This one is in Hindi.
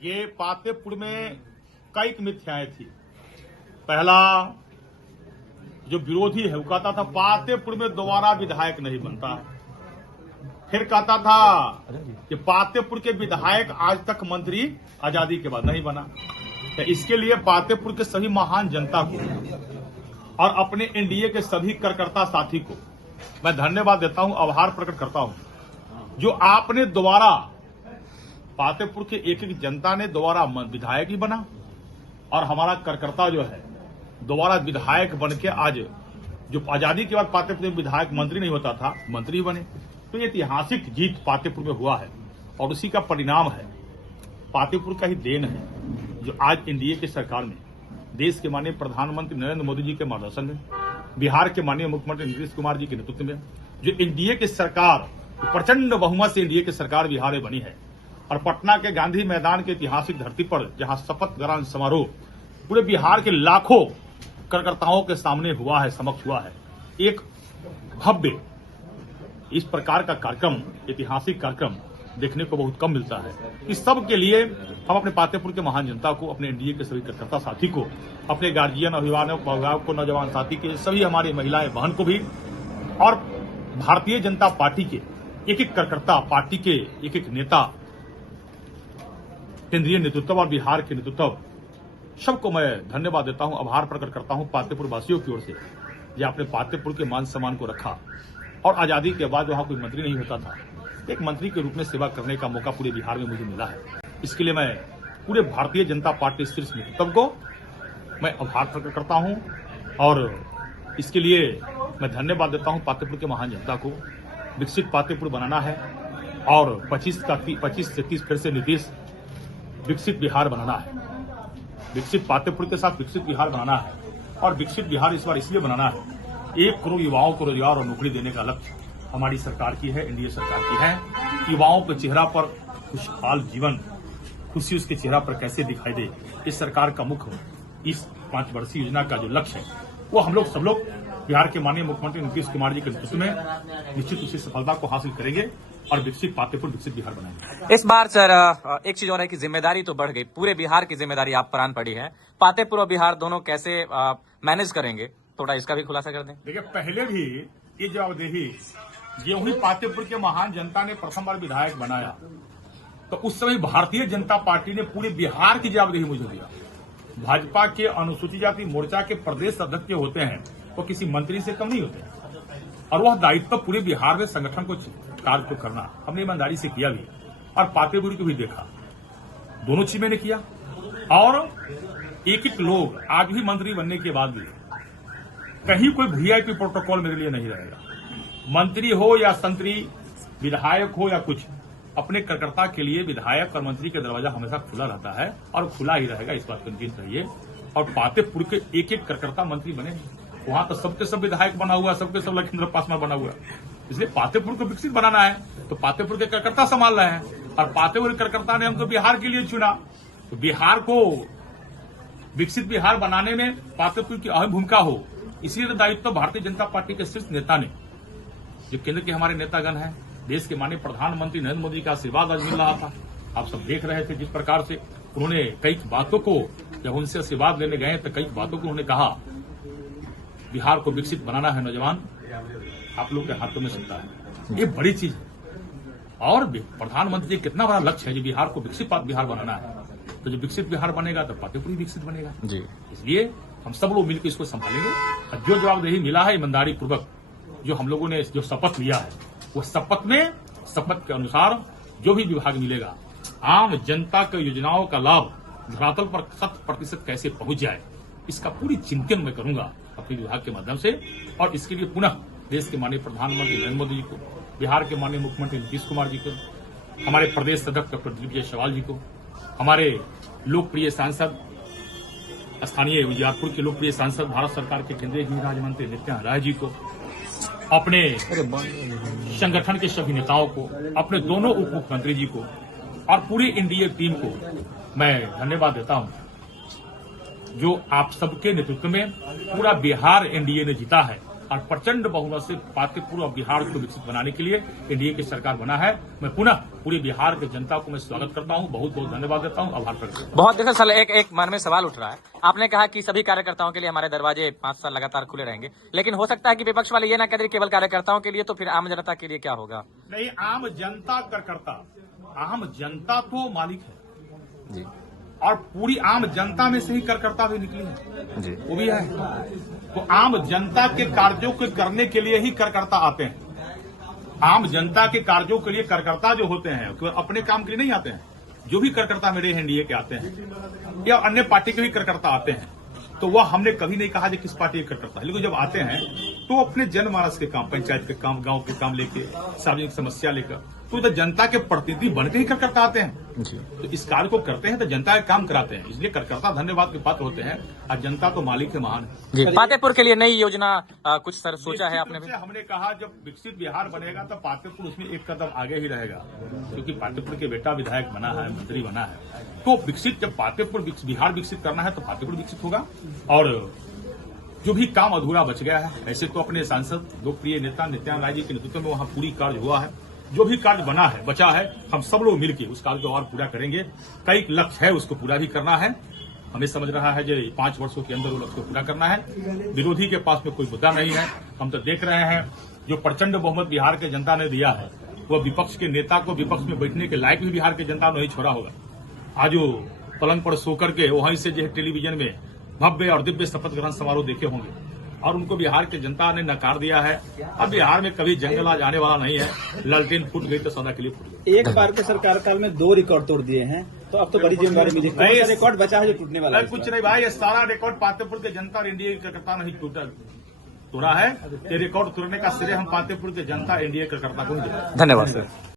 ये पातेपुर में कई मिथ्याएं थी। पहला, जो विरोधी है वो कहता था पातेपुर में दोबारा विधायक नहीं बनता है। फिर कहता था कि पातेपुर के विधायक आज तक मंत्री आजादी के बाद नहीं बना। तो इसके लिए पातेपुर के सभी महान जनता को और अपने एनडीए के सभी कार्यकर्ता साथी को मैं धन्यवाद देता हूं, आभार प्रकट करता हूं, जो आपने दोबारा पातेपुर के एक एक जनता ने दोबारा विधायक ही बना और हमारा कार्यकर्ता जो है दोबारा विधायक बन के आज जो आजादी के बाद पातेपुर में विधायक मंत्री नहीं होता था, मंत्री बने। तो ये ऐतिहासिक जीत पातेपुर में हुआ है और उसी का परिणाम है, पातेपुर का ही देन है जो आज एनडीए की सरकार में देश के माननीय प्रधानमंत्री नरेंद्र मोदी जी के मार्गदर्शन में, बिहार के माननीय मुख्यमंत्री नीतीश कुमार जी के नेतृत्व में जो एनडीए की सरकार प्रचंड बहुमत से एनडीए की सरकार बिहार में बनी है और पटना के गांधी मैदान के ऐतिहासिक धरती पर जहां शपथ ग्रहण समारोह पूरे बिहार के लाखों कार्यकर्ताओं के सामने हुआ है, समक्ष हुआ है, एक भव्य इस प्रकार का कार्यक्रम, ऐतिहासिक कार्यक्रम देखने को बहुत कम मिलता है। इस सब के लिए हम अपने पातेपुर के महान जनता को, अपने एनडीए के सभी कार्यकर्ता साथी को, अपने गार्जियन, अभिभावक को, नौजवान साथी के सभी हमारी महिलाएं बहन को भी और भारतीय जनता पार्टी के एक एक कार्यकर्ता, पार्टी के एक एक नेता, केंद्रीय नेतृत्व और बिहार के नेतृत्व सबको मैं धन्यवाद देता हूं, आभार प्रकट करता हूं पातेपुर वासियों की ओर से, जो आपने पातेपुर के मान सम्मान को रखा और आजादी के बाद वहां कोई मंत्री नहीं होता था, एक मंत्री के रूप में सेवा करने का मौका पूरे बिहार में मुझे मिला है। इसके लिए मैं पूरे भारतीय जनता पार्टी शीर्ष नेतृत्व को मैं आभार प्रकट करता हूं और इसके लिए मैं धन्यवाद देता हूं पातेपुर के महान जनता को। विकसित पातेपुर बनाना है और 25 से 30 फिर से नीतीश विकसित बिहार बनाना है, विकसित पातेपुर के साथ विकसित बिहार बनाना है और विकसित बिहार इस बार इसलिए बनाना है, 1 करोड़ युवाओं को रोजगार और नौकरी देने का लक्ष्य हमारी सरकार की है, एनडीए सरकार की है। युवाओं के चेहरा पर खुशहाल जीवन, खुशी उसके चेहरा पर कैसे दिखाई दे, इस सरकार का मुख्य इस 5 वर्षीय योजना का जो लक्ष्य है वो हम लोग सब लोग बिहार के माननीय मुख्यमंत्री नीतीश कुमार जी के नेतृत्व में निश्चित उसी सफलता को हासिल करेंगे और विकसित पातेपुर, विकसित बिहार बनाएंगे। इस बार सर एक चीज और है कि जिम्मेदारी तो बढ़ गई, पूरे बिहार की जिम्मेदारी आप पर आन पड़ी है। पातेपुर और बिहार दोनों कैसे मैनेज करेंगे, थोड़ा इसका भी खुलासा कर दें। देखिए, पहले भी ये जवाबदेही जो ही पातेपुर के महान जनता ने प्रथम बार विधायक बनाया तो उस समय भारतीय जनता पार्टी ने पूरे बिहार की जवाबदेही मुझे दिया। भाजपा के अनुसूचित जाति मोर्चा के प्रदेश अध्यक्ष जो होते हैं वो किसी मंत्री से कम नहीं होते और वह दायित्व पूरे बिहार में संगठन को कार्य को करना हमने ईमानदारी से किया भी और पातेपुर को भी देखा, दोनों चीज मैंने किया। और एक एक लोग आज भी मंत्री बनने के बाद भी कहीं कोई वीआईपी प्रोटोकॉल मेरे लिए नहीं रहेगा। मंत्री हो या संतरी, विधायक हो या कुछ, अपने कार्यकर्ता के लिए विधायक और मंत्री का दरवाजा हमेशा खुला रहता है और खुला ही रहेगा, इस बात को यकीन रहिए। और पातेपुर के एक एक कार्यकर्ता मंत्री बने, वहां तो सबके सब विधायक बना हुआ, सबके सब लखीमपुर पासवान बना हुआ। इसलिए पातेपुर को विकसित बनाना है तो पातेपुर के कार्यकर्ता संभाल रहे हैं और पातेपुर के कार्यकर्ता ने हमको बिहार के लिए चुना, तो बिहार को विकसित बिहार बनाने में पातेपुर की अहम भूमिका हो, इसलिए तो दायित्व भारतीय जनता पार्टी के शीर्ष नेता ने, जो केंद्र के हमारे नेतागण हैं, देश के माननीय प्रधानमंत्री नरेंद्र मोदी का आशीर्वाद आज मिल रहा था। आप सब देख रहे थे जिस प्रकार से उन्होंने कई बातों को, जब उनसे आशीर्वाद लेने गए तो कई बातों को उन्होंने कहा, बिहार को विकसित बनाना है नौजवान, आप लोग के हाथों में सकता है, ये बड़ी चीज है। और प्रधानमंत्री जी कितना बड़ा लक्ष्य है, जो बिहार को विकसित बिहार बनाना है, तो जो विकसित बिहार बनेगा तो पातेपुर विकसित बनेगा जी। इसलिए हम सब लोग मिलकर इसको संभालेंगे और जो जवाबदेही मिला है ईमानदारी पूर्वक, जो हम लोगों ने जो शपथ लिया है, वो शपथ के अनुसार जो भी विभाग मिलेगा, आम जनता के योजनाओं का लाभ धरातल पर 100% कैसे पहुंच जाए, इसका पूरी चिंतन मैं करूंगा अपने विभाग के माध्यम से। और इसके लिए पुनः देश के माननीय प्रधानमंत्री नरेंद्र मोदी जी को, बिहार के माननीय मुख्यमंत्री नीतीश कुमार जी को, हमारे प्रदेश अध्यक्ष डॉक्टर दिलीप जायसवाल जी को, हमारे लोकप्रिय सांसद, स्थानीय उजियारपुर के लोकप्रिय सांसद, भारत सरकार के केंद्रीय गृह राज्य मंत्री नित्यानंद राय जी को, अपने संगठन के सभी नेताओं को, अपने दोनों उप मुख्यमंत्री जी को और पूरी एनडीए टीम को मैं धन्यवाद देता हूं, जो आप सबके नेतृत्व में पूरा बिहार एनडीए ने जीता है और प्रचंड बहुमत से पातेपुर और बिहार को विकसित बनाने के लिए एनडीए की सरकार बना है। मैं पुनः पूरी बिहार की जनता को मैं स्वागत करता हूं, बहुत बहुत धन्यवाद देता हूं, आभार प्रकट करता हूं। बहुत देखो सर, एक मन में सवाल उठ रहा है। आपने कहा कि सभी कार्यकर्ताओं के लिए हमारे दरवाजे 5 साल लगातार खुले रहेंगे, लेकिन हो सकता है कि विपक्ष वाले ये ना कह रहे केवल कार्यकर्ताओं के लिए, तो फिर आम जनता के लिए क्या होगा? नहीं, आम जनता कार्यकर्ता, आम जनता तो मालिक है जी और पूरी आम जनता में से ही कार्यकर्ता भी निकली है जी। वो भी है। तो आम जनता के कार्यों को करने के लिए ही कार्यकर्ता आते हैं। आम जनता के कार्यों के लिए कार्यकर्ता जो होते हैं तो अपने काम के लिए नहीं आते हैं। जो भी कार्यकर्ता मेरे एनडीए के आते हैं या अन्य पार्टी के भी कार्यकर्ता आते हैं, तो वह हमने कभी नहीं कहा कि किस पार्टी के कार्यकर्ता है, लेकिन जब आते हैं तो अपने जनमानस के काम, पंचायत के काम, गांव के काम लेके, सार्वजनिक समस्या लेकर, तो इधर जनता के प्रतिनिधि बनकर ही कार्यकर्ता आते हैं। जी तो इस कार्य को करते हैं तो जनता का काम कराते हैं, इसलिए कार्यकर्ता धन्यवाद के पात्र होते हैं और जनता तो मालिक है, महान है। जी। पातेपुर के लिए नई योजना कुछ सर सोचा है आपने भी? हमने कहा जब विकसित बिहार बनेगा तो पातेपुर उसमें एक कदम आगे ही रहेगा, क्योंकि पातेपुर के बेटा विधायक बना है, मंत्री बना है। तो विकसित जब पातेपुर बिहार विकसित करना है तो पातेपुर विकसित होगा। और जो भी काम अधूरा बच गया है, ऐसे तो अपने सांसद लोकप्रिय नेता नित्यानंद राय जी के नेतृत्व में वहां पूरी कार्य हुआ है। जो भी कार्य बना है, बचा है, हम सब लोग मिलकर उस कार्य को और पूरा करेंगे। कई लक्ष्य है, उसको पूरा भी करना है। हमें समझ रहा है जो 5 वर्षों के अंदर वो लक्ष्य को पूरा करना है। विरोधी के पास में कोई मुद्दा नहीं है। हम तो देख रहे हैं जो प्रचंड बहुमत बिहार के जनता ने दिया है, वह विपक्ष के नेता को विपक्ष में बैठने के लायक भी बिहार के जनता ने नहीं छोड़ा होगा। आज वो पलंग पर सो करके वहीं से जो है टेलीविजन में भव्य और दिव्य शपथ ग्रहण समारोह देखे होंगे और उनको बिहार की जनता ने नकार दिया है। अब बिहार में कभी जंगल आज आने वाला नहीं है। लालटेन फूट गई तो सदा के लिए फूट गई। एक बार के सरकार काल में 2 रिकॉर्ड तोड़ दिए हैं, तो अब तो बड़ी जिम्मेदारी मिली। कौन सा रिकॉर्ड बचा है जो टूटने वाला है? कुछ नहीं भाई, ये सारा रिकॉर्ड पातेपुर के जनता और एनडीए के कार्यकर्ता नहीं तोड़ा है। ये रिकॉर्ड तोड़ने का श्रेय हम पातेपुर के जनता एनडीए कार्यकर्ता को ही देते हैं। धन्यवाद सर।